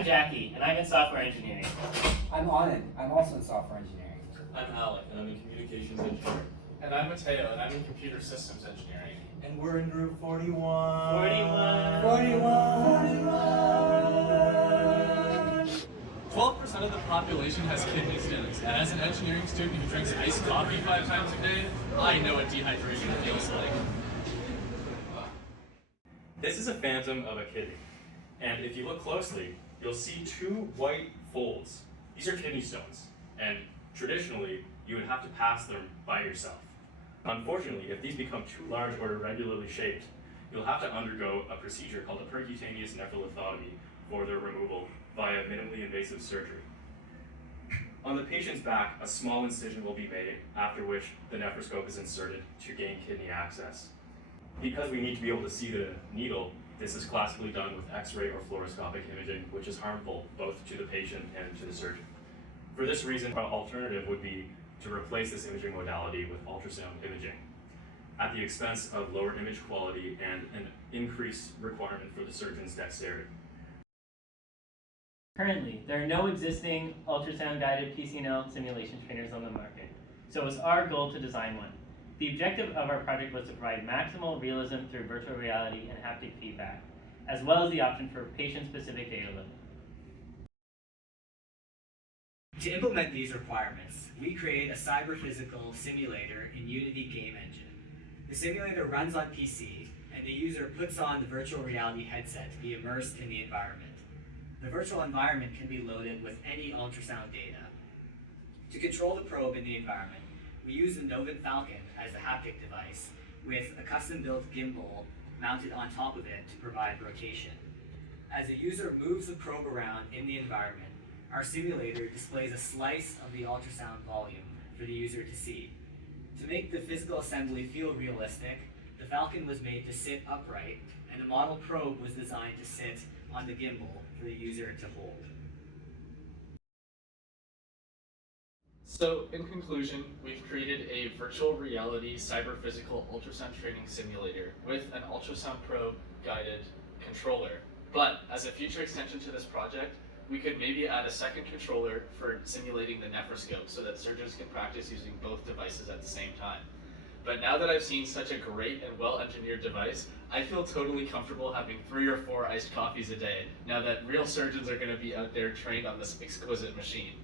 I'm Jackie, and I'm in software engineering. I'm Anand. I'm also in software engineering. I'm Alec, and I'm in communications engineering. And I'm Matteo, and I'm in computer systems engineering. And we're in group 41. 12% of the population has kidney stones, and as an engineering student who drinks iced coffee 5 times a day, I know what dehydration feels like. This is a phantom of a kidney, and if you look closely, you'll see 2 white folds. These are kidney stones, and traditionally, you would have to pass them by yourself. Unfortunately, if these become too large or irregularly shaped, you'll have to undergo a procedure called a percutaneous nephrolithotomy for their removal via minimally invasive surgery. On the patient's back, a small incision will be made, after which the nephroscope is inserted to gain kidney access. Because we need to be able to see the needle, this is classically done with X-ray or fluoroscopic imaging, which is harmful both to the patient and to the surgeon. For this reason, our alternative would be to replace this imaging modality with ultrasound imaging, at the expense of lower image quality and an increased requirement for the surgeon's dexterity. Currently, there are no existing ultrasound-guided PCNL simulation trainers on the market, so it's our goal to design one. The objective of our project was to provide maximal realism through virtual reality and haptic feedback, as well as the option for patient-specific data loading. To implement these requirements, we create a cyber-physical simulator in Unity Game Engine. The simulator runs on PC, and the user puts on the virtual reality headset to be immersed in the environment. The virtual environment can be loaded with any ultrasound data. To control the probe in the environment, we use the Novant Falcon as the haptic device with a custom-built gimbal mounted on top of it to provide rotation. As the user moves the probe around in the environment, our simulator displays a slice of the ultrasound volume for the user to see. To make the physical assembly feel realistic, the Falcon was made to sit upright, and the model probe was designed to sit on the gimbal for the user to hold. So, in conclusion, we've created a virtual reality cyber-physical ultrasound training simulator with an ultrasound probe guided controller. But as a future extension to this project, we could maybe add a second controller for simulating the nephroscope so that surgeons can practice using both devices at the same time. But now that I've seen such a great and well-engineered device, I feel totally comfortable having 3 or 4 iced coffees a day, now that real surgeons are going to be out there trained on this exquisite machine.